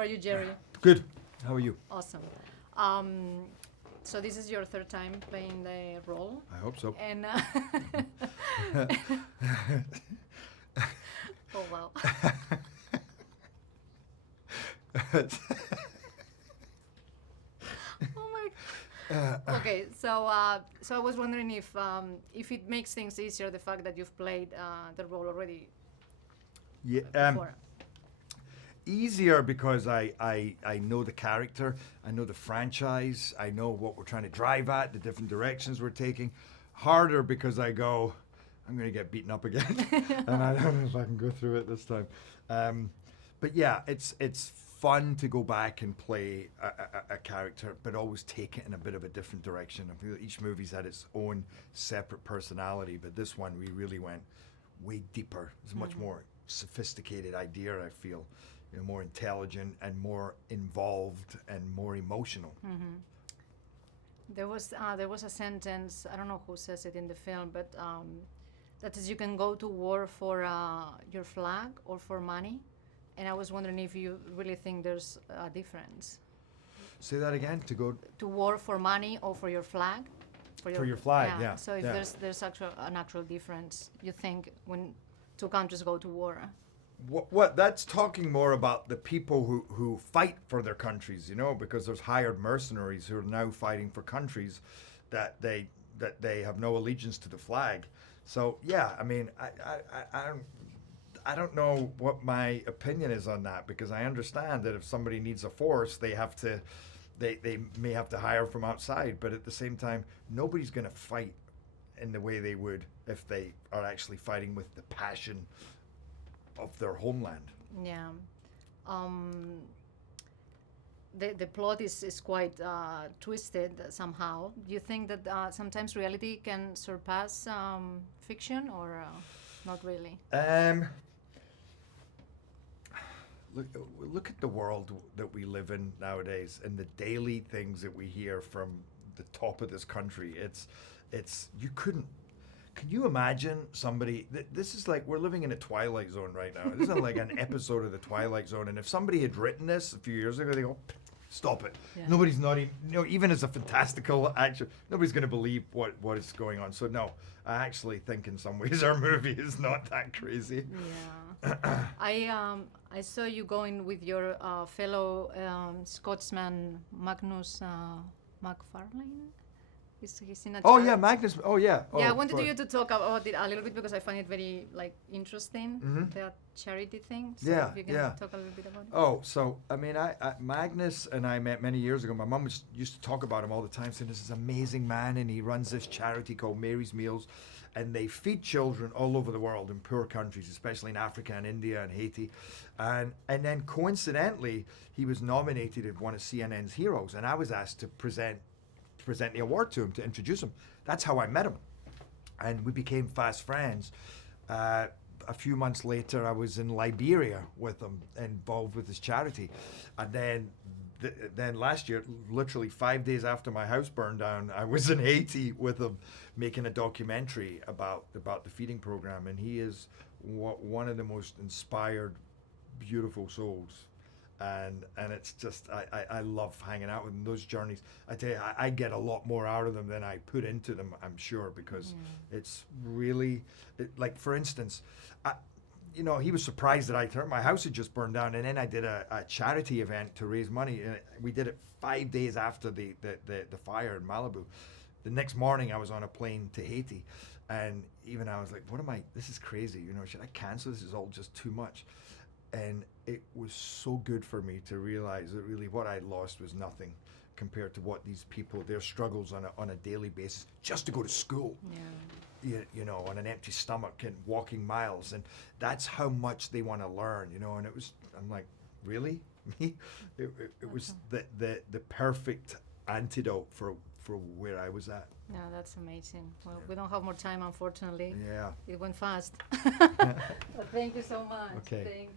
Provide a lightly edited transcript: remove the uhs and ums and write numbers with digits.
are you, Jerry? Good. How are you? Awesome. So this is your third time playing the role. I hope so. And oh wow. Oh my. Okay, so I was wondering if it makes things easier, the fact that you've played the role already. Yeah. Before. Easier because I know the character, I know the franchise, I know what we're trying to drive at, the different directions we're taking. Harder because I go, I'm going to get beaten up again, and I don't know if I can go through it this time. But yeah, it's fun to go back and play a character, but always take it in a bit of a different direction. I feel each movie's had its own separate personality, but this one we really went way deeper. It's a much more sophisticated idea, I feel. You know, more intelligent and more involved and more emotional. Mm-hmm. There was a sentence, I don't know who says it in the film, but that says you can go to war for your flag or for money. And I was wondering if you really think there's a difference. Say that again. To go to war for money or for your flag. For your flag, yeah. So if there's an actual difference, you think, when two countries go to war. What that's talking more about the people who fight for their countries, you know, because there's hired mercenaries who are now fighting for countries that they have no allegiance to the flag. So yeah, I mean, I don't know what my opinion is on that, because I understand that if somebody needs a force, they may have to hire from outside, but at the same time, nobody's going to fight in the way they would if they are actually fighting with the passion of their homeland. Yeah. The plot is quite twisted somehow. Do you think that sometimes reality can surpass fiction, or not really? Look at the world that we live in nowadays, and the daily things that we hear from the top of this country. It's you couldn't. Can you imagine somebody? This is like we're living in a Twilight Zone right now. This is like an episode of the Twilight Zone. And if somebody had written this a few years ago, they go, "Stop it! Yeah. Nobody's not even, even as a fantastical action, nobody's going to believe what is going on." So no, I actually think in some ways our movie is not that crazy. Yeah. I saw you going with your fellow Scotsman, Magnus McFarlane. He's in a Oh yeah, Magnus. Oh yeah. Yeah, I Oh, wanted sorry. you to talk about it a little bit, because I find it very interesting, Mhm. the charity thing. So Yeah, if you can yeah. talk a little bit about it. Oh, so I mean, I Magnus and I met many years ago. My mum used to talk about him all the time, saying this is an amazing man, and he runs this charity called Mary's Meals, and they feed children all over the world in poor countries, especially in Africa and India and Haiti, and then coincidentally he was nominated as one of CNN's heroes, and I was asked to present the award to him, to introduce him. That's how I met him, and we became fast friends. A few months later, I was in Liberia with him, involved with his charity, and then last year, literally 5 days after my house burned down, I was in Haiti with him, making a documentary about the feeding program, and he is one of the most inspired, beautiful souls. And it's just, I love hanging out with them. Those journeys, I tell you, I get a lot more out of them than I put into them, I'm sure, because it's really, like for instance, he was surprised that my house had just burned down, and then I did a charity event to raise money, and we did it 5 days after the fire in Malibu. The next morning I was on a plane to Haiti, and even I was like, this is crazy, should I cancel? This is all just too much. And it was so good for me to realize that really what I lost was nothing compared to what these people, their struggles on a daily basis, just to go to school, on an empty stomach and walking miles. And that's how much they want to learn, and it was, I'm like, really? Me? It was the perfect antidote for where I was at. Yeah, that's amazing. Well, we don't have more time, unfortunately. Yeah. It went fast. But thank you so much. Okay. Thank you.